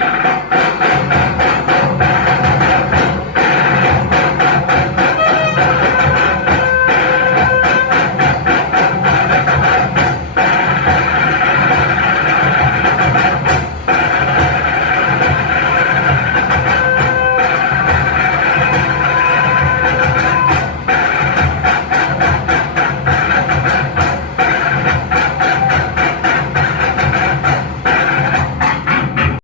Thank you.